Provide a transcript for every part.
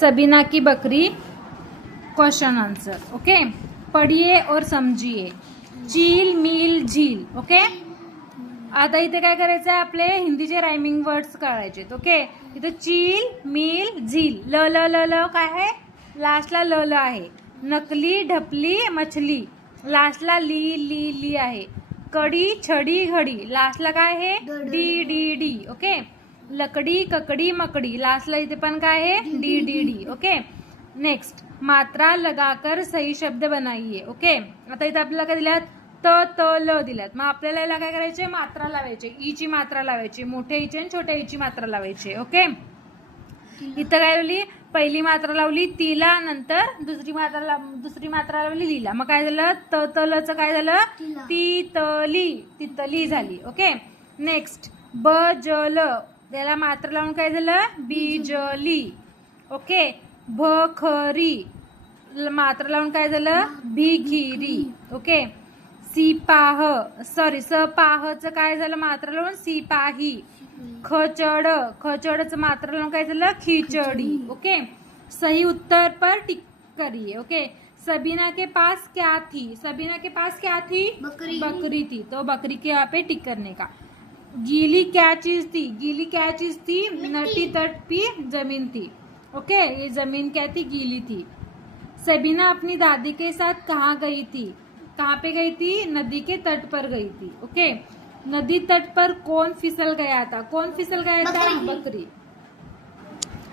सबीना की बकरी question answer. Okay. पढ़िए और समझिए. चील मील झील. ओके. आता इथे काय करायचं आहे, आपले हिंदीचे रायमिंग वर्ड्स करायचे. ओके. इथे चील मील झील. ल ल ल ल काय आहे, लास्टला ल ल आहे. नकली ढपली मछली, लास्टला ली ली ली आहे. कडी छडी घडी, लास्टला काय आहे, डी डी डी. ओके. लकडी ककडी मकडी, लास्टला इथे पण काय आहे, D D D. Okay. Next, मात्रा लगाकर सही शब्द बनाइए. ओके. आता इथे आपल्याला काय दिल्यात, त त ल दिल्यात. मग आपल्याला याला काय करायचे, मात्रा लावायचे. ई ची मात्रा लावायची, मोठ्या ईची आणि छोट्या ईची मात्रा लावायची. ओके. इथं काय लावली, पहिली मात्रा लावली तिला, नंतर दुसरी मात्रा लावली लीला. मग काय झालं, त त ल च काय झालं, तितली, तितली झाली. ओके. नेक्स्ट, ब ज ल, याला मात्रा लावून काय झालं, बिजली. ओके. भखरी, मात्रा लावून काय झालं, भिगिरी. ओके. सिपाह, सॉरी सपाहचं काय झालं, मात्रा लावून सिपाही. खचड, खचडचं मात्रा लावून काय झालं, खिचडी. ओके. सही उत्तर पर टिक करिए. ओके. सबीना के पास क्या थी, सबीना के पास क्या थी, बकरी थी. तो बकरी के यहाँ पे टिक करने का. गीली क्या चीज थी, गीली क्या चीज थी, नटी तट पे जमीन थी. ओके. ये जमीन क्या थी, गीली थी. सबीना अपनी दादी के साथ कहाँ गई थी, कहाँ पे गई थी, नदी के तट पर गई थी. ओके. नदी तट पर कौन फिसल गया था, कौन फिसल गया था, बकरी.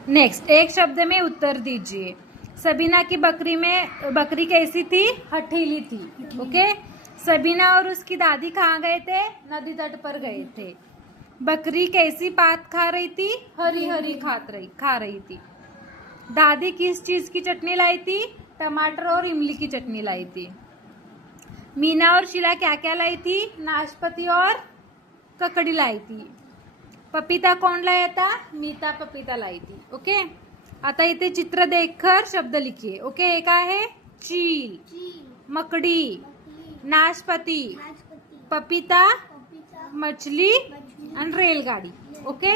नेक्स्ट, एक शब्द में उत्तर दीजिए. सबीना की बकरी कैसी थी, हठीली थी. ओके. सबीना और उसकी दादी कहाँ गए थे, नदी तट पर गए थे. बकरी कैसी पात खा रही थी, हरी हरी खा रही थी. दादी किस चीज की चटनी लाई थी, टमाटर और इमली की चटनी लाई थी. मीना और शीला क्या क्या लाई थी, नाशपाती और ककड़ी लाई थी. पपीता कौन लाया था, मीता पपीता लाई थी. ओके. आता इथे चित्र देखकर शब्द लिखिए. ओके. एक आहे चील, मकडी, नाशपाती, पपीता, मछली आणि रेलगाड़ी. ओके.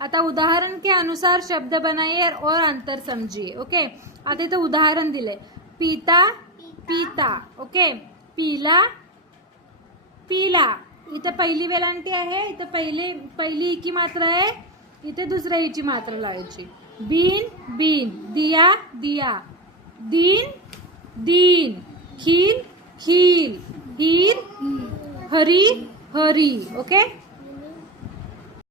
आता उदाहरण के अनुसार शब्द बनाइए और अंतर समझिए. ओके. आता इथे उदाहरण दिले, पीता पीता. ओके. पीला पीला. इथे पहिली वेलांटी आहे, इथे पहिली की मात्रा आहे, इथे दुसऱ्या ईची मात्रा लावायची. बीन बीन, दिया दिया, दीन दीन, खील खील, हीर हरी हरी. ओके.